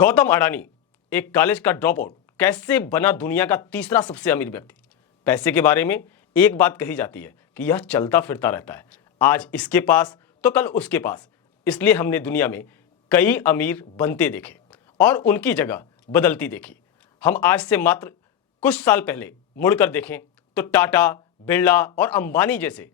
गौतम अडानी एक कॉलेज का drop out कैसे बना दुनिया का तीसरा सबसे अमीर व्यक्ति। पैसे के बारे में एक बात कही जाती है कि यह चलता फिरता रहता है, आज इसके पास तो कल उसके पास। इसलिए हमने दुनिया में कई अमीर बनते देखे और उनकी जगह बदलती देखी। हम आज से मात्र कुछ साल पहले मुड़कर देखें तो टाटा, बिरला और अंबानी जैसे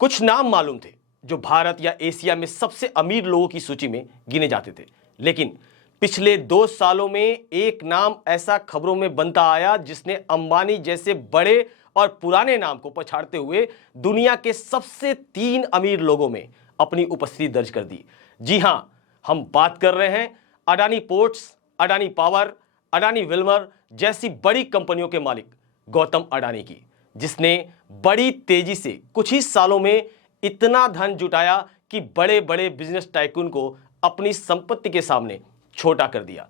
कुछ नाम मालूम थे जो भारत या एशिया में सबसे अमीर लोगों की सूची में गिने जाते थे। लेकिन पिछले 2 सालों में एक नाम ऐसा खबरों में बनता आया जिसने अंबानी जैसे बड़े और पुराने नाम को पछाड़ते हुए दुनिया के सबसे 3 अमीर लोगों में अपनी उपस्थिति दर्ज कर दी। जी हां, हम बात कर रहे हैं Adani ports, Adani power, Adani Wilmer जैसी बड़ी कंपनियों के मालिक गौतम अडानी की, जिसने बड़ी तेजी से कुछ ही सालों में इतना धन जुटाया कि बड़े बड़े बिजनेस टाइकून को अपनी संपत्ति के सामने छोटा कर दिया।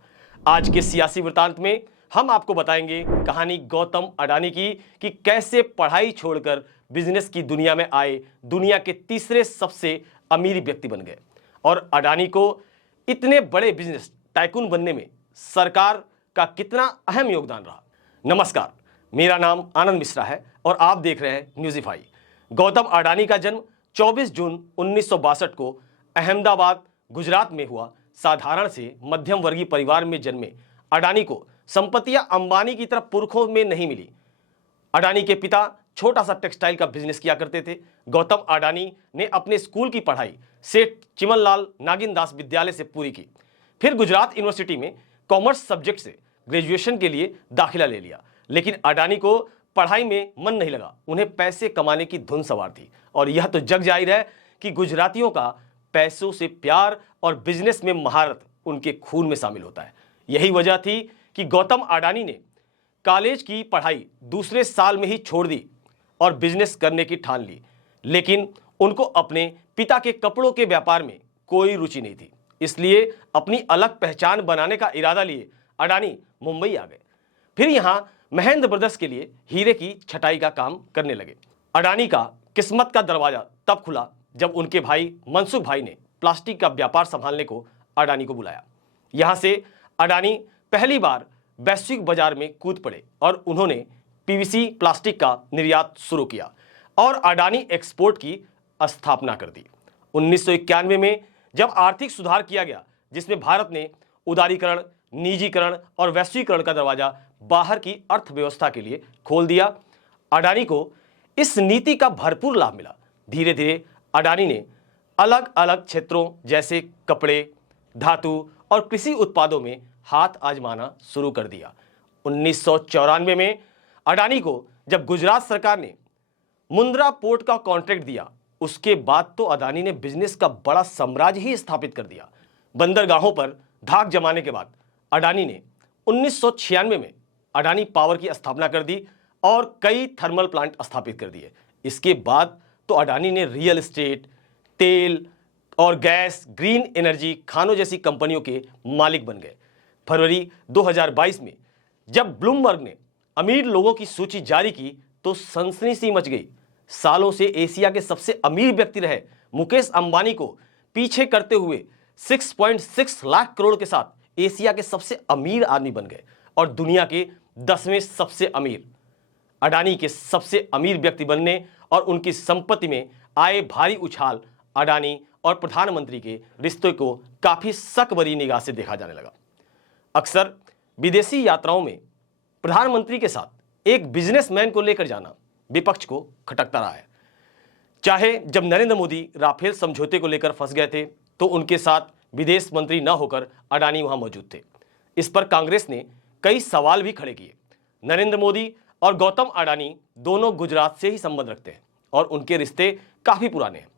आज के सियासी वृतांत में हम आपको बताएंगे कहानी गौतम अडानी की कि कैसे पढ़ाई छोड़कर बिजनेस की दुनिया में आए, दुनिया के तीसरे सबसे अमीर व्यक्ति बन गए और अडानी को इतने बड़े बिजनेस टाइकून बनने में सरकार का कितना अहम योगदान रहा। नमस्कार, मेरा नाम आनंद मिश्रा है और आप देख रहे हैं न्यूज़िफाई। गौतम अडानी का जन्म 24 जून 1962 को अहमदाबाद, गुजरात में हुआ। साधारण से मध्यम वर्गीय परिवार में जन्मे अडानी को संपत्तियां अंबानी की तरह पुरखों में नहीं मिली। अडानी के पिता छोटा सा टेक्सटाइल का बिजनेस किया करते थे। गौतम अडानी ने अपने स्कूल की पढ़ाई सेठ चिमनलाल नागिनदास विद्यालय से पूरी की। फिर गुजरात यूनिवर्सिटी में कॉमर्स सब्जेक्ट से ग्रेजुएशन के लिए दाखिला ले लिया। लेकिन अडानी को पढ़ाई में मन नहीं लगा, उन्हें पैसे कमाने की धुन सवार थी और यह तो जग जाहिर है कि गुजरातियों का पैसों से प्यार और बिजनेस में महारत उनके खून में शामिल होता है। यही वजह थी कि गौतम अडानी ने कॉलेज की पढ़ाई दूसरे साल में ही छोड़ दी और बिजनेस करने की ठान ली। लेकिन उनको अपने पिता के कपड़ों के व्यापार में कोई रुचि नहीं थी, इसलिए अपनी अलग पहचान बनाने का इरादा लिए अडानी मुंबई आ गए। फिर यहां महेंद्र ब्रदर्स के लिए हीरे की छटाई का काम करने लगे। अडानी का किस्मत का दरवाजा तब खुला जब उनके भाई मनसुख भाई ने प्लास्टिक का व्यापार संभालने को अडानी को बुलाया। यहां से अडानी पहली बार वैश्विक बाजार में कूद पड़े और उन्होंने पीवीसी प्लास्टिक का निर्यात शुरू किया और अडानी एक्सपोर्ट की स्थापना कर दी। 1991 में जब आर्थिक सुधार किया गया, जिसमें भारत ने उदारीकरण, निजीकरण और वैश्वीकरण का दरवाजा बाहर की अर्थव्यवस्था के लिए खोल दिया, अडानी को इस नीति का भरपूर लाभ मिला। धीरे धीरे अडानी ने अलग अलग क्षेत्रों जैसे कपड़े, धातु और कृषि उत्पादों में हाथ आजमाना शुरू कर दिया। 1994 में अडानी को जब गुजरात सरकार ने मुंद्रा पोर्ट का कॉन्ट्रैक्ट दिया, उसके बाद तो अडानी ने बिजनेस का बड़ा साम्राज्य ही स्थापित कर दिया। बंदरगाहों पर धाक जमाने के बाद अडानी ने 1996 में अडानी पावर की स्थापना कर दी और कई थर्मल प्लांट स्थापित कर दिए। इसके बाद तो अडानी ने रियल एस्टेट, तेल और गैस, ग्रीन एनर्जी, खानों जैसी कंपनियों के मालिक बन गए। फरवरी 2022 में जब ब्लूमबर्ग ने अमीर लोगों की सूची जारी की तो सनसनी सी मच गई। सालों से एशिया के सबसे अमीर व्यक्ति रहे मुकेश अंबानी को पीछे करते हुए 6.6 लाख करोड़ के साथ एशिया के सबसे अमीर आदमी बन गए और दुनिया के 10वें सबसे अमीर। अडानी के सबसे अमीर व्यक्ति बनने और उनकी संपत्ति में आए भारी उछाल अडानी और प्रधानमंत्री के रिश्ते को काफी शक भरी निगाह से देखा जाने लगा। अक्सर विदेशी यात्राओं में प्रधानमंत्री के साथ एक बिजनेसमैन को लेकर जाना विपक्ष को खटकता रहा है। चाहे जब नरेंद्र मोदी राफेल समझौते को लेकर फंस गए थे तो उनके साथ विदेश मंत्री न होकर अडानी वहां मौजूद थे। इस पर कांग्रेस ने कई सवाल भी खड़े किए। नरेंद्र मोदी और गौतम अडानी दोनों गुजरात से ही संबंध रखते हैं और उनके रिश्ते काफी पुराने हैं।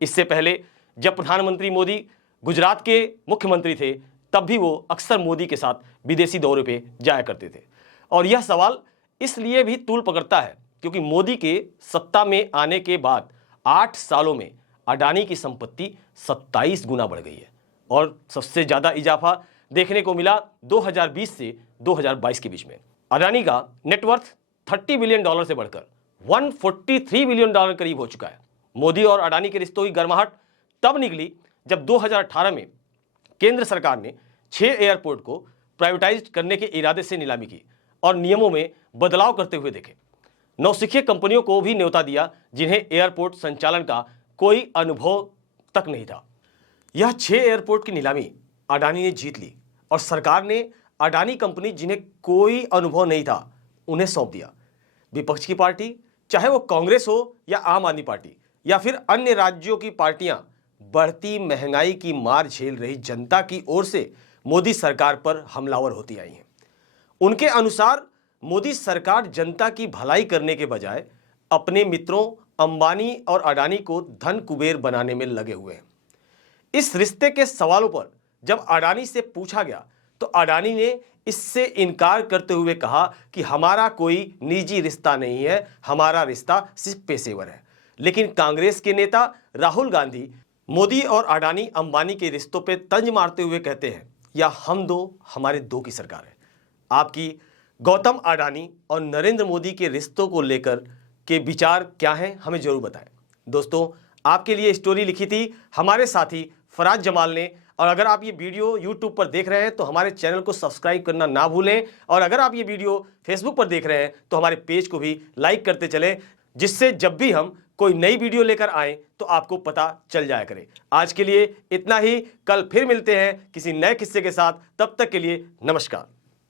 इससे पहले जब प्रधानमंत्री मोदी गुजरात के मुख्यमंत्री थे तब भी वो अक्सर मोदी के साथ विदेशी दौरे पे जाया करते थे और यह सवाल इसलिए भी तूल पकड़ता है क्योंकि मोदी के सत्ता में आने के बाद 8 सालों में अडानी की संपत्ति 27 गुना बढ़ गई है और सबसे ज्यादा इजाफा देखने को मिला 2020 से 2022 के बीच में। अडानी का नेटवर्थ $30 बिलियन से बढ़कर $143 बिलियन करीब हो चुका है। मोदी और अडानी के रिश्तों की गर्माहट तब निकली जब 2018 में केंद्र सरकार ने 6 एयरपोर्ट को प्राइवेटाइज करने के इरादे से नीलामी की और नियमों में बदलाव करते हुए देखे। नौसिखिए कंपनियों को भी न्योता दिया जिन्हें एयरपोर्ट संचालन का कोई अनुभव तक नहीं था। यह 6 एयरपोर्ट की नीलामी अडानी ने जीत ली और सरकार ने अडानी कंपनी जिन्हें कोई अनुभव नहीं था उन्हें सौंप दिया। विपक्ष की पार्टी, चाहे वो कांग्रेस हो या आम आदमी पार्टी या फिर अन्य राज्यों की पार्टियां, बढ़ती महंगाई की मार झेल रही जनता की ओर से मोदी सरकार पर हमलावर होती आई हैं। उनके अनुसार मोदी सरकार जनता की भलाई करने के बजाय अपने मित्रों अंबानी और अडानी को धन कुबेर बनाने में लगे हुए हैं। इस रिश्ते के सवालों पर जब अडानी से पूछा गया तो अडानी ने इससे इनकार करते हुए कहा कि हमारा कोई निजी रिश्ता नहीं है, हमारा रिश्ता सिर्फ पेशेवर है। लेकिन कांग्रेस के नेता राहुल गांधी मोदी और अडानी अंबानी के रिश्तों पे तंज मारते हुए कहते हैं, या हम दो हमारे दो की सरकार है। आपकी गौतम अडानी और नरेंद्र मोदी के रिश्तों को लेकर के विचार क्या हैं, हमें जरूर बताएं। दोस्तों, आपके लिए स्टोरी लिखी थी हमारे साथी फराज जमाल ने। और अगर आप ये वीडियो YouTube पर देख रहे हैं तो हमारे चैनल को सब्सक्राइब करना ना भूलें। और अगर आप ये वीडियो Facebook पर देख रहे हैं तो हमारे पेज को भी लाइक करते चलें, जिससे जब भी हम कोई नई वीडियो लेकर आएं तो आपको पता चल जाया करे। आज के लिए इतना ही, कल फिर मिलते हैं किसी नए किस्से के साथ। तब तक के लिए नमस्कार।